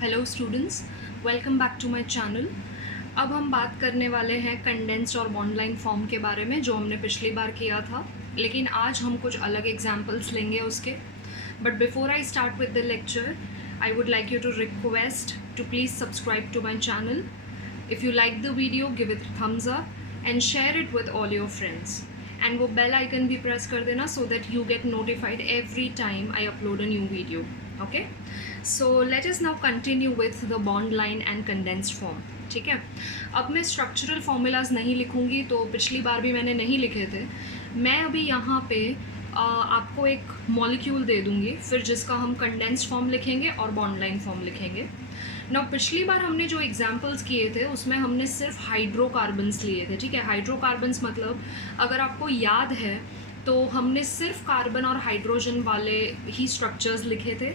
Hello students, welcome back to my channel. अब हम बात करने वाले हैं कंडेंस्ड और बॉन्डलाइन फॉर्म के बारे में, जो हमने पिछली बार किया था, लेकिन आज हम कुछ अलग एग्जांपल्स लेंगे उसके। But before I start with the lecture, I would like you to request to please subscribe to my channel. If you like the video, give it thumbs up and share it with all your friends. And वो bell icon भी press कर देना so that you get notified every time I upload a new video. Okay, so let us now continue with the bond line and condensed form. ठीक है, अब मैं structural formulas नहीं लिखूंगी, तो पिछली बार भी मैंने नहीं लिखे थे. मैं अभी यहाँ पे आपको एक मॉलिक्यूल दे दूँगी, फिर जिसका हम कंडेंस्ड फॉर्म लिखेंगे और बॉन्ड लाइन फॉर्म लिखेंगे. ना पिछली बार हमने जो एग्जाम्पल्स किए थे उसमें हमने सिर्फ हाइड्रोकार्बन्स लिए थे. ठीक है, हाइड्रोकार्बन्स मतलब अगर आपको याद है तो हमने सिर्फ कार्बन और हाइड्रोजन वाले ही स्ट्रक्चर्स लिखे थे.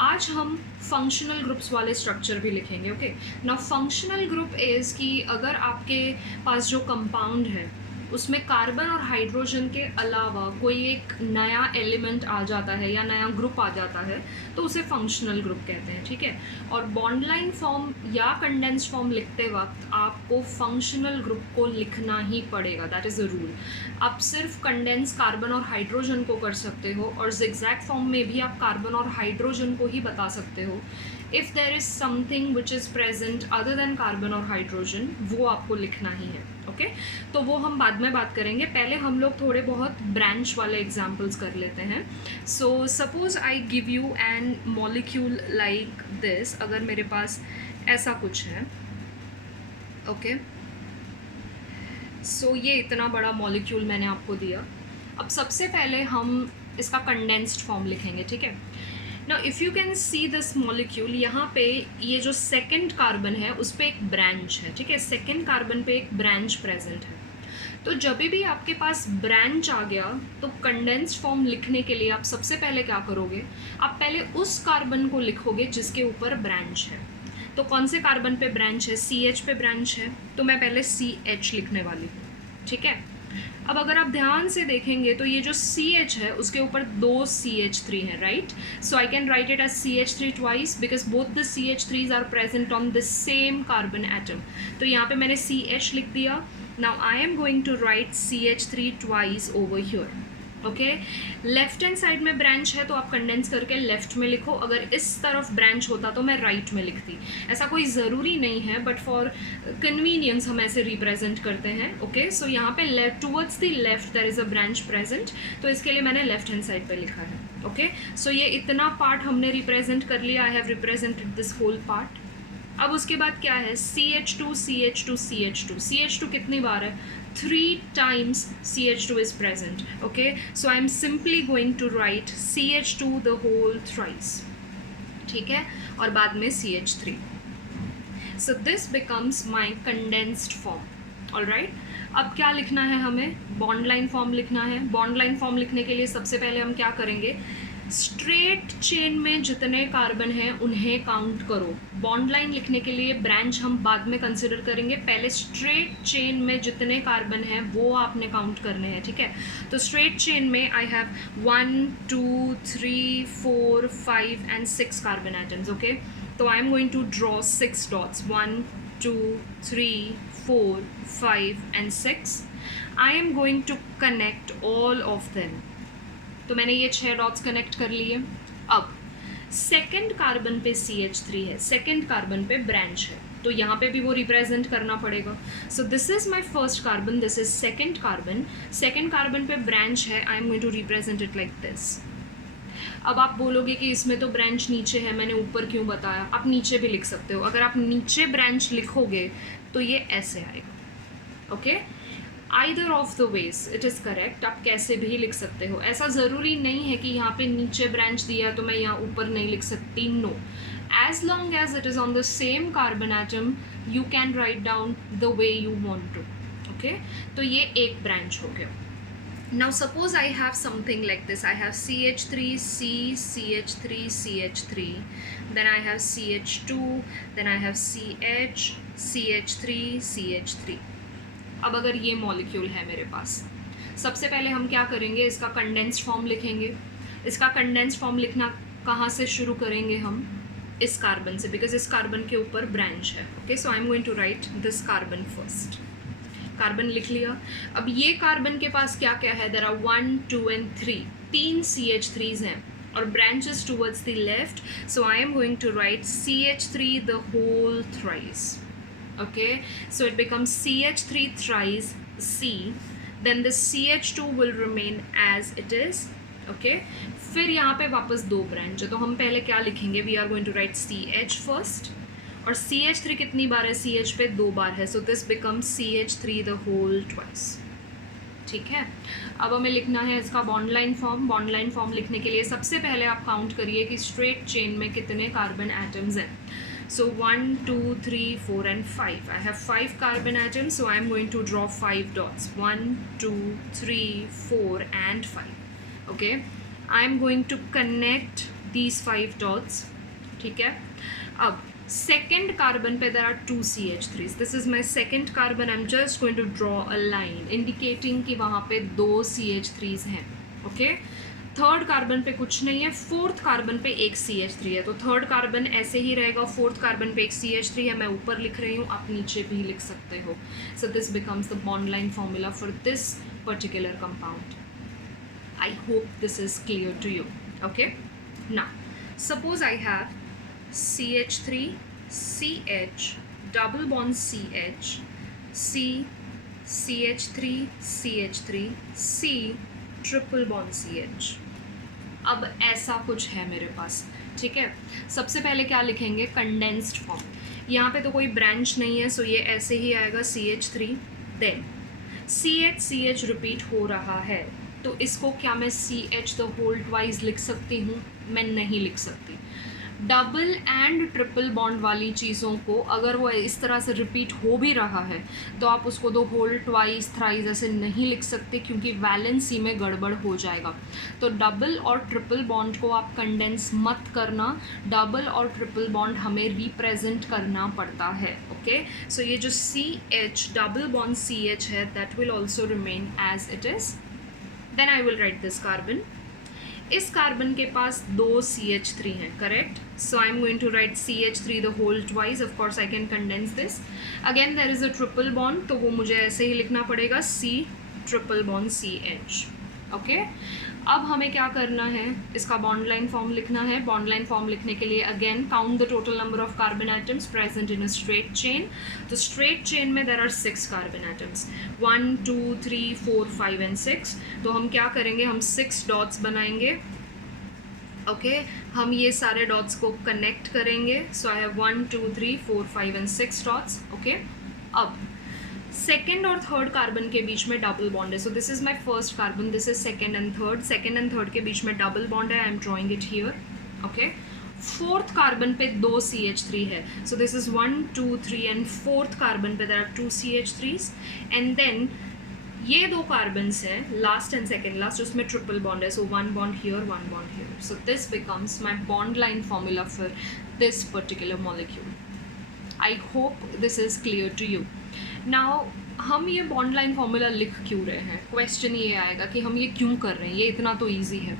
आज हम फंक्शनल ग्रुप्स वाले स्ट्रक्चर भी लिखेंगे. Okay, now functional group is कि अगर आपके पास जो कंपाउंड है उसमें कार्बन और हाइड्रोजन के अलावा कोई एक नया एलिमेंट आ जाता है या नया ग्रुप आ जाता है तो उसे फंक्शनल ग्रुप कहते हैं. ठीक है, और बॉन्ड लाइन फॉर्म या कंडेंस्ड फॉर्म लिखते वक्त आपको फंक्शनल ग्रुप को लिखना ही पड़ेगा. That is a rule. आप सिर्फ कंडेंस कार्बन और हाइड्रोजन को कर सकते हो, और जिगजैग फॉर्म में भी आप कार्बन और हाइड्रोजन को ही बता सकते हो. If there is something which is present other than carbon और हाइड्रोजन, वो आपको लिखना ही है. ओके, तो वो हम बाद में बात करेंगे. पहले हम लोग थोड़े बहुत ब्रांच वाले एग्जाम्पल्स कर लेते हैं. So suppose I give you an molecule like this. अगर मेरे पास ऐसा कुछ है, ओके, सो ये इतना बड़ा मॉलिक्यूल मैंने आपको दिया. अब सबसे पहले हम इसका कंडेंस्ड फॉर्म लिखेंगे. ठीक है, now if you can see this molecule, यहाँ पे ये जो सेकंड कार्बन है उस पर एक ब्रांच है. ठीक है, सेकंड कार्बन पे एक ब्रांच प्रेजेंट है. तो जब भी आपके पास ब्रांच आ गया तो कंडेंस्ड फॉर्म लिखने के लिए आप सबसे पहले क्या करोगे, आप पहले उस कार्बन को लिखोगे जिसके ऊपर ब्रांच है. तो कौन से कार्बन पे ब्रांच है? CH पे ब्रांच है, तो मैं पहले CH लिखने वाली हूँ. ठीक है, अब अगर आप ध्यान से देखेंगे तो ये जो CH है उसके ऊपर दो CH3 है, right? So I can write it as CH3 twice because both the CH3s are present on the same carbon atom. तो यहाँ पे मैंने CH लिख दिया. Now I am going to write CH3 twice over here. Okay, left hand side में branch है तो आप कंडेंस करके लेफ्ट में लिखो. अगर इस तरफ ब्रांच होता तो मैं राइट में लिखती. ऐसा कोई ज़रूरी नहीं है, बट फॉर कन्वीनियंस हम ऐसे रिप्रेजेंट करते हैं. ओके, सो यहाँ पे towards the left there is a branch present, तो इसके लिए मैंने लेफ्ट हैंड साइड पे लिखा है. ओके, सो ये इतना पार्ट हमने रिप्रेजेंट कर लिया. I have represented this whole part. अब उसके बाद क्या है? CH2 CH2 CH2. CH2 कितनी बार है? 3 times CH2 is present. Okay, so I am simply going to write CH2 the whole thrice. ठीक है, और बाद में CH3. So this becomes my condensed form. All right, अब क्या लिखना है हमें? बॉन्ड लाइन फॉर्म लिखना है. बॉन्ड लाइन फॉर्म लिखने के लिए सबसे पहले हम क्या करेंगे? स्ट्रेट चेन में जितने कार्बन हैं उन्हें काउंट करो. बॉन्ड लाइन लिखने के लिए ब्रांच हम बाद में कंसिडर करेंगे. पहले स्ट्रेट चेन में जितने कार्बन हैं वो आपने काउंट करने हैं. ठीक है, तो स्ट्रेट चेन में I have 1 2 3 4 5 and 6 carbon atoms. Okay, तो I am going to draw 6 dots. 1 2 3 4 5 and 6. I am going to connect all of them. तो मैंने ये 6 डॉट्स कनेक्ट कर लिए. अब सेकंड कार्बन पे CH3 है, सेकंड कार्बन पे ब्रांच है, तो यहाँ पे भी वो रिप्रेजेंट करना पड़ेगा. So this is my first carbon, this is second carbon. Second carbon पे ब्रांच है, I am going to represent it like this. अब आप बोलोगे कि इसमें तो ब्रांच नीचे है, मैंने ऊपर क्यों बताया? आप नीचे भी लिख सकते हो. अगर आप नीचे ब्रांच लिखोगे तो ये ऐसे आएगा. Okay, either of the ways it is correct. आप कैसे भी लिख सकते हो. ऐसा ज़रूरी नहीं है कि यहाँ पे नीचे ब्रांच दिया तो मैं यहाँ ऊपर नहीं लिख सकती. No, as long as it is on the same carbon atom you can write down the way you want to. Okay, तो ये एक ब्रांच हो गया. Now suppose I have something like this. I have CH3 C CH3 CH3, then I have CH2, then I have CH CH3 CH3. अब अगर ये molecule है मेरे पास, सबसे पहले हम क्या करेंगे? इसका कंडेंस्ड फॉर्म लिखेंगे. इसका कंडेंस्ड फॉर्म लिखना कहाँ से शुरू करेंगे हम? इस कार्बन से, बिकॉज इस कार्बन के ऊपर ब्रांच है. Okay, so I am going to write this carbon first. Carbon लिख लिया. अब ये कार्बन के पास क्या क्या है? देयर आर 1 2 एंड 3, 3 CH3s हैं और branches towards the left, so I am going to write CH3 the whole thrice. Okay, so it becomes CH3 thrice C, then the CH2 will remain as it is. Okay, फिर यहाँ पे वापस दो branch है, तो हम पहले क्या लिखेंगे? We are going to write CH first, और CH3 कितनी बार है? CH पे 2 बार है, so this becomes CH3 the whole twice. ठीक है, अब हमें लिखना है इसका bond line form. Bond line form लिखने के लिए सबसे पहले आप काउंट करिए कि स्ट्रेट चेन में कितने कार्बन एटम्स हैं. So 1 2 3 4 and 5. I have 5 carbon atoms, so I am going to draw 5 dots. 1 2 3 4 and 5. Okay, I am going to connect these 5 dots. ठीक है, अब second carbon पे there are 2 CH3s. This is my second carbon. I'm just going to draw a line indicating कि वहाँ पे 2 CH3s हैं. Okay? Third carbon पे कुछ नहीं है. फोर्थ कार्बन पे एक CH3 है, तो थर्ड कार्बन ऐसे ही रहेगा. फोर्थ कार्बन पे एक CH3 है, मैं ऊपर लिख रही हूँ, आप नीचे भी लिख सकते हो. So this becomes the bond line formula for this particular compound. I hope this is clear to you. Okay? Now, suppose I have CH3, CH, double bond CH, C, CH3, CH3, C, triple bond CH. अब ऐसा कुछ है मेरे पास. ठीक है, सबसे पहले क्या लिखेंगे? Condensed form. यहाँ पे तो कोई ब्रांच नहीं है, सो ये ऐसे ही आएगा CH3. देन CH रिपीट हो रहा है, तो इसको क्या मैं CH द होल ट्वाइस लिख सकती हूँ? मैं नहीं लिख सकती. डबल एंड ट्रिपल बॉन्ड वाली चीज़ों को अगर वो इस तरह से रिपीट हो भी रहा है तो आप उसको दो होल ट्वाइस थ्राइस ऐसे नहीं लिख सकते, क्योंकि वैलेंसी में गड़बड़ हो जाएगा. तो डबल और ट्रिपल बॉन्ड को आप कंडेंस मत करना. डबल और ट्रिपल बॉन्ड हमें रिप्रेजेंट करना पड़ता है. ओके, सो ये जो CH डबल बॉन्ड CH है, that will also remain as it is. Then I will write this carbon. इस कार्बन के पास 2 CH3 हैं, correct. So I am going to write CH3 the whole twice. Of course I can condense this. Again there is a triple bond, तो वो मुझे ऐसे ही लिखना पड़ेगा, C triple bond CH. Okay, अब हमें क्या करना है? इसका बॉन्ड लाइन फॉर्म लिखना है. बॉन्ड लाइन फॉर्म लिखने के लिए again count the total number of carbon atoms present in a straight chain. तो स्ट्रेट चेन में there are 6 carbon atoms, 1 2 3 4 5 and 6. तो हम क्या करेंगे? हम 6 डॉट्स बनाएंगे. ओके, हम ये सारे डॉट्स को कनेक्ट करेंगे. So I have 1 2 3 4 5 and 6 dots. Okay, अब सेकेंड और थर्ड कार्बन के बीच में डबल बॉन्ड है. So this is my first carbon, this is second and third. Second and third के बीच में डबल बॉन्ड है. I am drawing it here. Okay, fourth carbon पे 2 CH3 है. So this is 1 2 3 and fourth carbon पे there are 2 CH3s. And then ये 2 carbons हैं, last and second last, उसमें ट्रिपल बॉन्ड है. So 1 bond here, 1 bond here. So this becomes my bond line formula for this particular molecule. I hope this is clear to you. Now हम ये bond line formula लिख क्यों रहे हैं? Question ये आएगा कि हम ये क्यों कर रहे हैं, ये इतना तो ईजी है.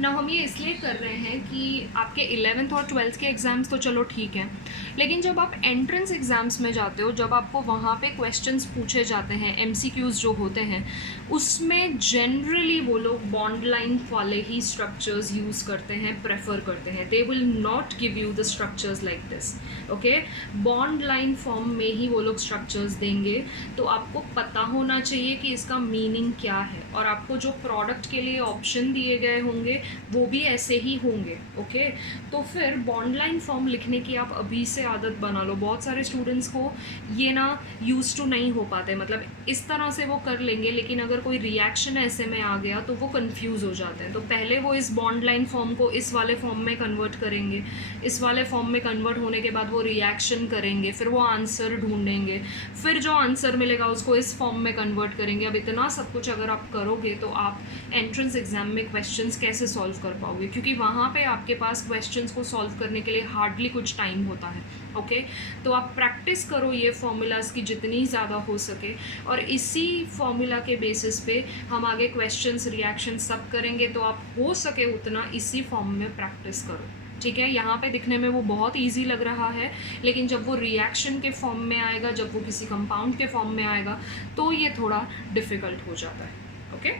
ना हम ये इसलिए कर रहे हैं कि आपके 11th और 12th के एग्ज़ाम्स तो चलो ठीक हैं, लेकिन जब आप एंट्रेंस एग्ज़ाम्स में जाते हो, जब आपको वहाँ पे क्वेश्चंस पूछे जाते हैं, MCQs जो होते हैं, उसमें जनरली वो लोग बॉन्ड लाइन वाले ही स्ट्रक्चर्स यूज़ करते हैं, प्रेफर करते हैं. They will not give you the structures like this. Okay, bond line form में ही वो लोग स्ट्रक्चर्स देंगे. तो आपको पता होना चाहिए कि इसका मीनिंग क्या है, और आपको जो प्रोडक्ट के लिए ऑप्शन दिए गए होंगे वो भी ऐसे ही होंगे. ओके, तो फिर बॉन्ड लाइन फॉर्म लिखने की आप अभी से आदत बना लो. बहुत सारे स्टूडेंट्स को ये ना यूज टू नहीं हो पाते, मतलब इस तरह से वो कर लेंगे, लेकिन अगर कोई रिएक्शन ऐसे में आ गया तो वो कंफ्यूज हो जाते हैं. तो पहले वो इस बॉन्ड लाइन फॉर्म को इस वाले फॉर्म में कन्वर्ट करेंगे, इस वाले फॉर्म में कन्वर्ट होने के बाद वो रिएक्शन करेंगे, फिर वो आंसर ढूंढेंगे, फिर जो आंसर मिलेगा उसको इस फॉर्म में कन्वर्ट करेंगे. अब इतना सब कुछ अगर आप करोगे तो आप एंट्रेंस एग्जाम में क्वेश्चंस कैसे सॉल्व कर पाओगे, क्योंकि वहाँ पे आपके पास क्वेश्चंस को सॉल्व करने के लिए हार्डली कुछ टाइम होता है. ओके, तो आप प्रैक्टिस करो ये फॉर्मूलाज की जितनी ज़्यादा हो सके, और इसी फॉर्मूला के बेसिस पे हम आगे क्वेश्चंस, रिएक्शन सब करेंगे. तो आप हो सके उतना इसी फॉर्म में प्रैक्टिस करो. ठीक है, यहाँ पे दिखने में वो बहुत इजी लग रहा है, लेकिन जब वो रिएक्शन के फॉर्म में आएगा, जब वो किसी कंपाउंड के फॉर्म में आएगा, तो ये थोड़ा डिफ़िकल्ट हो जाता है। Okay,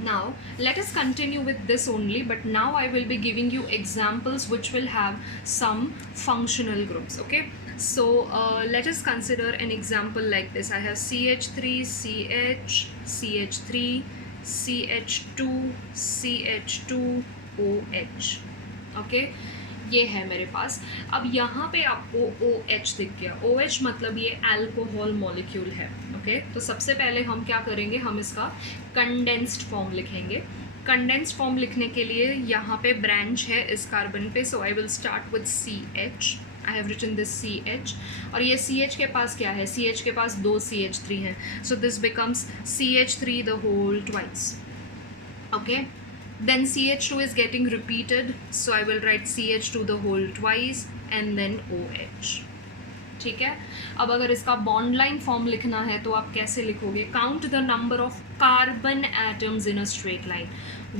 now let us continue with this only, but now I will be giving you examples which will have some functional groups. Okay, so let us consider an example like this. I have CH3 CH, CH3 CH2 CH2 OH. Okay, ये है मेरे पास। अब यहाँ पे आपको OH दिख गया। OH मतलब ये अल्कोहल मॉलिक्यूल है। ओके, तो सबसे पहले हम क्या करेंगे, हम इसका कंडेंस्ड फॉर्म लिखेंगे। कंडेंस्ड फॉर्म लिखने के लिए यहाँ पे ब्रांच है इस कार्बन पे, so I will start with CH। I have written this CH, और ये CH के पास क्या है, CH के पास 2 CH3 हैं, so this becomes CH3 the whole twice. Okay, then CH2 is getting repeated, so I will write CH2 the whole twice and then OH. ठीक है, अब अगर इसका बॉन्ड लाइन फॉर्म लिखना है तो आप कैसे लिखोगे, count the number of carbon atoms in a straight line,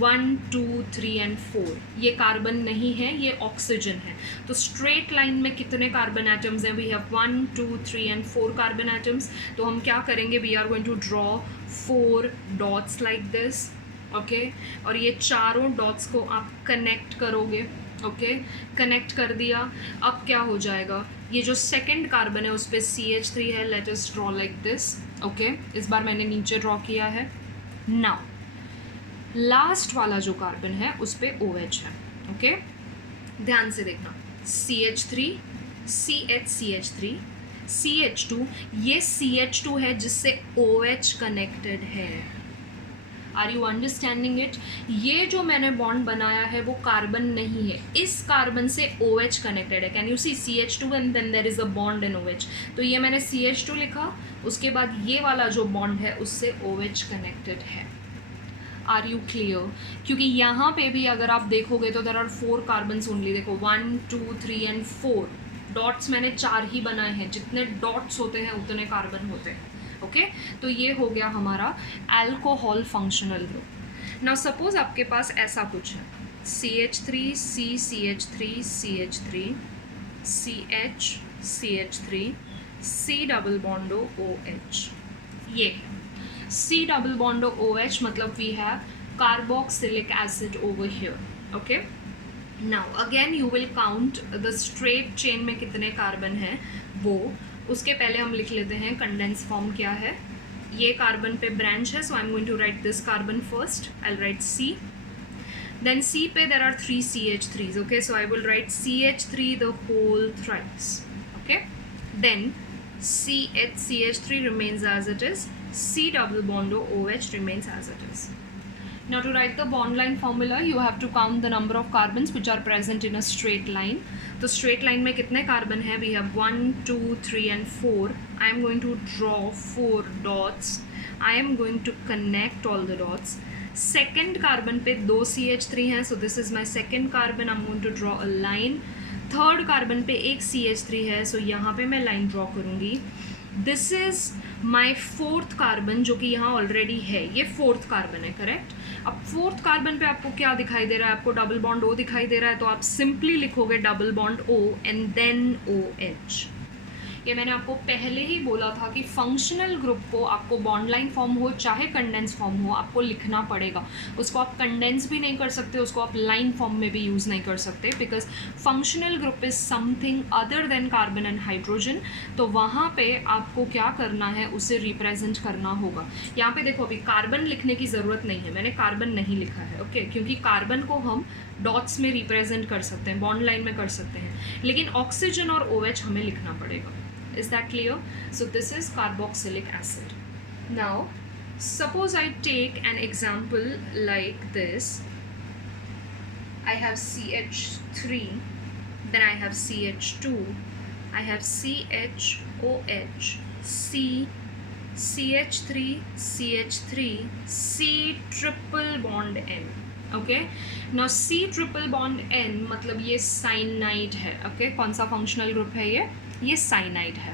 1 2 3 and 4। ये कार्बन नहीं है, ये ऑक्सीजन है। तो स्ट्रेट लाइन में कितने कार्बन एटम्स हैं, we have 1 2 3 and 4 carbon atoms. तो हम क्या करेंगे, we are going to draw 4 dots like this. Okay, और ये चारों डॉट्स को आप कनेक्ट करोगे। ओके, कनेक्ट कर दिया। अब क्या हो जाएगा, ये जो सेकंड कार्बन है उस पर CH3 है, let us draw like this. Okay, इस बार मैंने नीचे ड्रॉ किया है। नाउ लास्ट वाला जो कार्बन है उस पर OH है। ओके, ध्यान से देखना, CH3 CH CH3 CH2, ये CH2 है जिससे OH कनेक्टेड है। Are you understanding it? ये जो मैंने बॉन्ड बनाया है वो कार्बन नहीं है, इस कार्बन से OH कनेक्टेड है। Can you see CH2 and then there is a bond in OH। तो ये मैंने CH2 लिखा, उसके बाद ये वाला जो बॉन्ड है उससे OH कनेक्टेड है। Are you clear? क्योंकि यहाँ पे भी अगर आप देखोगे तो देयर आर 4 कार्बन्स ओनली। देखो 1 2 3 एंड 4 डॉट्स मैंने 4 ही बनाए हैं, जितने डॉट्स होते हैं उतने कार्बन होते हैं। ओके, तो ये हो गया हमारा alcohol functional group. Now suppose आपके पास ऐसा कुछ है, CH3 CH3 CH3 CH CH3 C double bond O OH। ये है C डबल बॉन्डो OH, मतलब we have carboxylic acid over here. Okay, now again you will count the straight chain में कितने carbon हैं वो। उसके पहले हम लिख लेते हैं कंडेंस फॉर्म क्या है। ये कार्बन पे ब्रांच है, so I am going to write this carbon first. I will write C, then C पे there are 3 CH3s। Okay, so I will write CH3 the whole thrice. Okay, then CH3 remains as it is, C double bond OH remains as it is. Now to write the bond line formula, you have to count the number of carbons which are present in a straight line. तो straight line में कितने carbon है, we have 1 2 3 and 4. I am going to draw 4 dots. I am going to connect all the dots. Second carbon पे 2 CH3 हैं, so this is my second carbon. I'm going to draw a line. Third carbon पे एक CH3 है, so यहाँ पे मैं line draw करूँगी। This is my fourth carbon जो कि यहाँ ऑलरेडी है, ये फोर्थ कार्बन है, करेक्ट। अब फोर्थ कार्बन पे आपको क्या दिखाई दे रहा है, आपको डबल बॉन्ड O दिखाई दे रहा है, तो आप सिंपली लिखोगे double bond O and then OH। ये मैंने आपको पहले ही बोला था कि फंक्शनल ग्रुप को आपको बॉन्ड लाइन फॉर्म हो चाहे कंडेंस फॉर्म हो, आपको लिखना पड़ेगा। उसको आप कंडेंस भी नहीं कर सकते, उसको आप लाइन फॉर्म में भी यूज़ नहीं कर सकते, because functional group is something other than carbon and hydrogen. तो वहाँ पे आपको क्या करना है, उसे रिप्रेजेंट करना होगा। यहाँ पे देखो, अभी कार्बन लिखने की ज़रूरत नहीं है, मैंने कार्बन नहीं लिखा है, ओके, क्योंकि कार्बन को हम डॉट्स में रिप्रेजेंट कर सकते हैं, बॉन्ड लाइन में कर सकते हैं, लेकिन ऑक्सीजन और OH हमें लिखना पड़ेगा। Is that clear? So this is carboxylic acid. Now, suppose I take an example like this. I have CH3, then I have CH2, I have CHOH, C, CH3, CH3, C triple bond N. Okay? Now C triple bond N मतलब ये cyanide है। Okay? कौन सा functional group है ये cyanide है।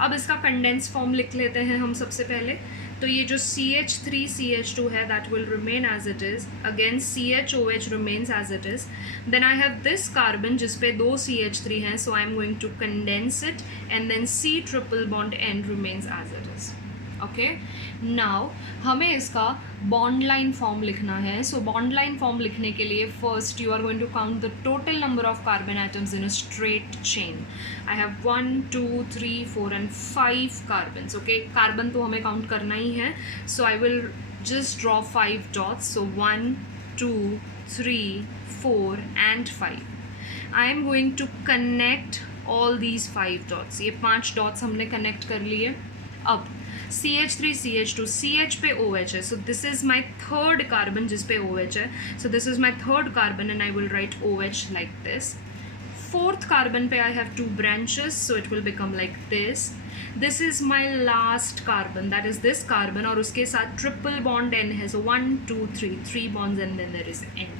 अब इसका कंडेंस फॉर्म लिख लेते हैं हम सबसे पहले। तो ये जो CH3 CH2 है that will remain as it is, again CHOH remains as it is. Then I have this carbon जिस पे 2 CH3 हैं, so I am going to condense it and then C triple bond N remains as it is. Okay, now हमें इसका bond line form लिखना है. So bond line form लिखने के लिए first you are going to count the total number of carbon atoms in a straight chain. I have 1 2 3 4 and 5 carbons. Okay, carbon तो हमें count करना ही है, so I will just draw 5 dots. So 1 2 3 4 and 5. I am going to connect all these 5 dots. ये 5 dots हमने connect कर लिए. अब CH3 CH2 CH पे OH है, so this is my third carbon जिस पे OH है, so this is my third carbon and I will write OH like this. Fourth carbon पे I have 2 branches, so it will become like this. This is my last carbon, that is this carbon, और उसके साथ triple bond N है, so 1 2 3 bonds and then there is N.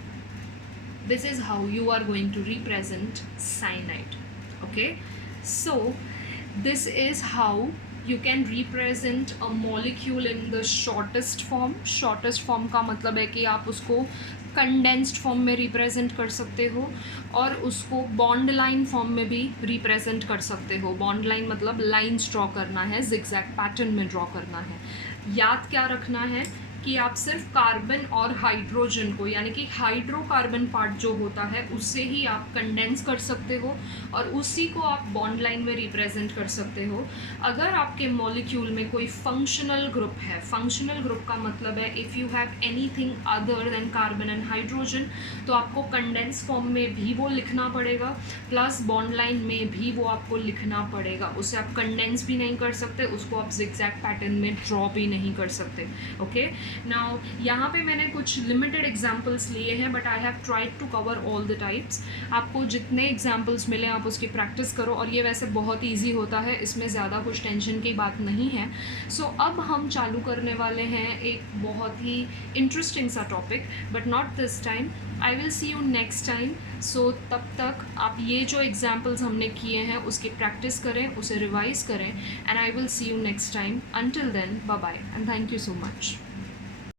This is how you are going to represent cyanide. Okay, so this is how you can represent a molecule in the shortest form. Shortest form का मतलब है कि आप उसको condensed form में represent कर सकते हो और उसको बॉन्ड लाइन फॉर्म में भी रिप्रेजेंट कर सकते हो. बॉन्ड लाइन मतलब लाइन्स ड्रॉ करना है, जिगजैग पैटर्न में ड्रॉ करना है. याद क्या रखना है कि आप सिर्फ कार्बन और हाइड्रोजन को, यानी कि हाइड्रोकार्बन पार्ट जो होता है उससे ही आप कंडेंस कर सकते हो और उसी को आप बॉन्ड लाइन में रिप्रेजेंट कर सकते हो. अगर आपके मॉलिक्यूल में कोई फंक्शनल ग्रुप है, फंक्शनल ग्रुप का मतलब है if you have anything other than carbon and hydrogen, तो आपको कंडेंस फॉर्म में भी वो लिखना पड़ेगा प्लस बॉन्ड लाइन में भी वो आपको लिखना पड़ेगा. उसे आप कंडेंस भी नहीं कर सकते, उसको आप जिगजैग पैटर्न में ड्रॉ भी नहीं कर सकते. ओके, नाउ यहाँ पे मैंने कुछ लिमिटेड एग्जाम्पल्स लिए हैं but I have tried to cover all the types. आपको जितने एग्जाम्पल्स मिले आप उसकी प्रैक्टिस करो और ये वैसे बहुत ईजी होता है, इसमें ज़्यादा कुछ टेंशन की बात नहीं है. सो अब हम चालू करने वाले हैं एक बहुत ही इंटरेस्टिंग सा topic, but not this time. I will see you next time. So तब तक आप ये जो एग्जाम्पल्स हमने किए हैं उसकी प्रैक्टिस करें, उसे रिवाइज करें, and I will see you next time. Until then, bye bye and thank you so much.